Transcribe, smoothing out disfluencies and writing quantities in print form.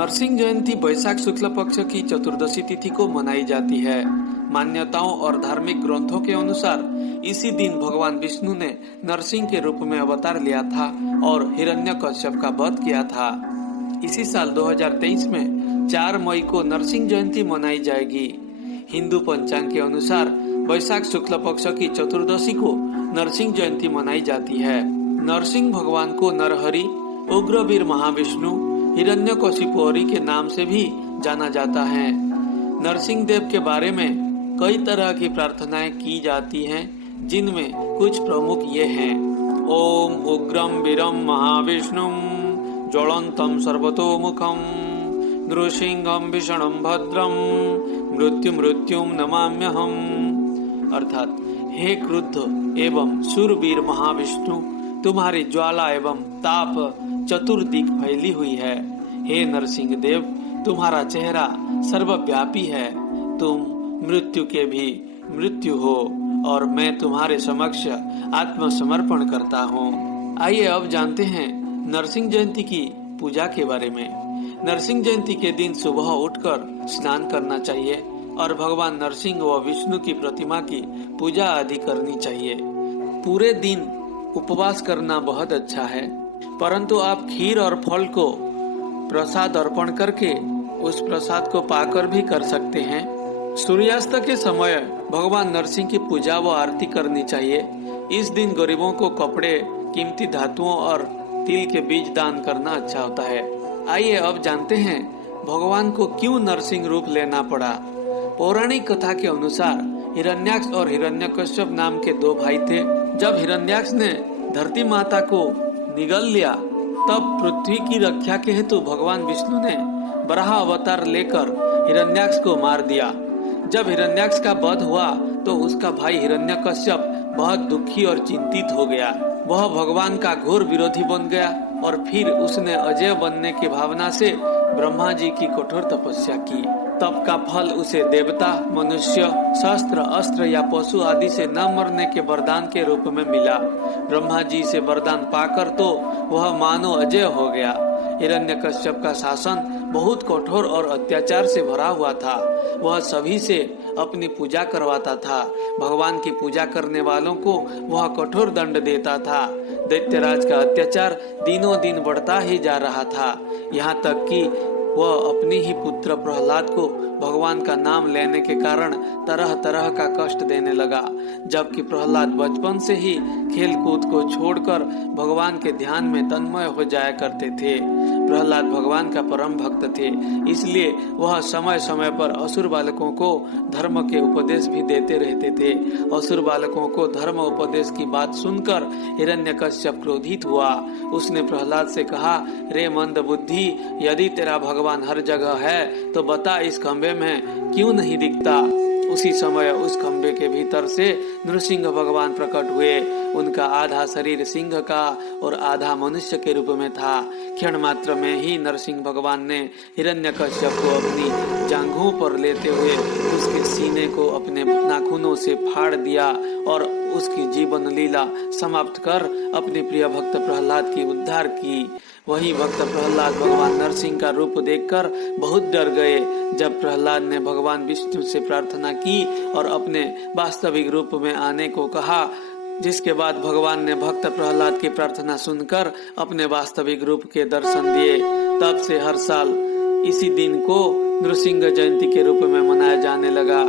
नरसिंह जयंती वैशाख शुक्ल पक्ष की चतुर्दशी तिथि को मनाई जाती है। मान्यताओं और धार्मिक ग्रंथों के अनुसार इसी दिन भगवान विष्णु ने नरसिंह के रूप में अवतार लिया था और हिरण्यकश्यप का वध किया था। इसी साल 2023 में 4 मई को नरसिंह जयंती मनाई जाएगी। हिंदू पंचांग के अनुसार वैशाख शुक्ल पक्ष की चतुर्दशी को नरसिंह जयंती मनाई जाती है। नरसिंह भगवान को नरहरि, उग्रवीर महाविष्णु, हिरण्यकशिपु के नाम से भी जाना जाता है। नरसिंह देव के बारे में कई तरह की प्रार्थनाएं की जाती हैं, जिनमें कुछ प्रमुख ये हैं। ओम उग्रम वीरम महाविष्णुम ज्वलंतम सर्वतोमुखम नृसिंहम भीषणम भद्रम मृत्युम नमाम्यहम। अर्थात हे क्रुद्ध एवं शूरवीर महाविष्णु, तुम्हारी ज्वाला एवं ताप चतुर्दिक फैली हुई है। हे नरसिंह देव, तुम्हारा चेहरा सर्वव्यापी है। तुम मृत्यु के भी मृत्यु हो और मैं तुम्हारे समक्ष आत्मसमर्पण करता हूँ। आइए अब जानते हैं नरसिंह जयंती की पूजा के बारे में। नरसिंह जयंती के दिन सुबह उठकर स्नान करना चाहिए और भगवान नरसिंह व विष्णु की प्रतिमा की पूजा आदि करनी चाहिए। पूरे दिन उपवास करना बहुत अच्छा है, परंतु आप खीर और फल को प्रसाद अर्पण करके उस प्रसाद को पाकर भी कर सकते हैं। सूर्यास्त के समय भगवान नरसिंह की पूजा व आरती करनी चाहिए। इस दिन गरीबों को कपड़े, कीमती धातुओं और तिल के बीज दान करना अच्छा होता है। आइए अब जानते हैं भगवान को क्यों नरसिंह रूप लेना पड़ा। पौराणिक कथा के अनुसार हिरण्याक्ष और हिरण्यकश्यप नाम के 2 भाई थे। जब हिरण्याक्ष ने धरती माता को निगल लिया, तब पृथ्वी की रक्षा के हेतु भगवान विष्णु ने वराह अवतार लेकर हिरण्याक्ष को मार दिया। जब हिरण्याक्ष का वध हुआ तो उसका भाई हिरण्यकश्यप बहुत दुखी और चिंतित हो गया। वह भगवान का घोर विरोधी बन गया और फिर उसने अजय बनने की भावना से ब्रह्मा जी की कठोर तपस्या की। तप का फल उसे देवता, मनुष्य, शस्त्र, अस्त्र या पशु आदि से न मरने के वरदान के रूप में मिला। ब्रह्मा जी से वरदान पाकर तो वह मानो अजय हो गया। हिरण्यकश्यप का शासन बहुत कठोर और अत्याचार से भरा हुआ था। वह सभी से अपनी पूजा करवाता था। भगवान की पूजा करने वालों को वह कठोर दंड देता था। दैत्यराज का अत्याचार दिनों दिन बढ़ता ही जा रहा था, यहाँ तक कि वह अपने ही पुत्र प्रहलाद को भगवान का नाम लेने के कारण तरह तरह का कष्ट देने लगा। जबकि प्रहलाद बचपन से ही खेल कूद को छोड़कर भगवान के ध्यान में तन्मय हो जाया करते थे। प्रहलाद भगवान का परम भक्त थे, इसलिए वह समय समय पर असुर बालकों को धर्म के उपदेश भी देते रहते थे। असुर बालकों को धर्म उपदेश की बात सुनकर हिरण्यकश्यप क्रोधित हुआ। उसने प्रहलाद से कहा, रे मंद बुद्धि, यदि तेरा भगवान हर जगह है तो बता इस खंबे में क्यों नहीं दिखता। उसी समय उस खंबे के भीतर से नृसिंह भगवान प्रकट हुए। उनका आधा शरीर सिंह का और आधा मनुष्य के रूप में था। क्षण मात्र में ही नरसिंह भगवान ने हिरण्यकश्यप को अपनी जांघों पर लेते हुए उसके सीने को अपने नाखूनों से फाड़ दिया और उसकी जीवन लीला समाप्त कर अपने प्रिय भक्त प्रहलाद की उद्धार की। वही भक्त प्रहलाद भगवान नरसिंह का रूप देखकर बहुत डर गए। जब प्रहलाद ने भगवान विष्णु से प्रार्थना की और अपने वास्तविक रूप में आने को कहा, जिसके बाद भगवान ने भक्त प्रहलाद की प्रार्थना सुनकर अपने वास्तविक रूप के दर्शन दिए। तब से हर साल इसी दिन को नृसिंह जयंती के रूप में मनाया जाने लगा।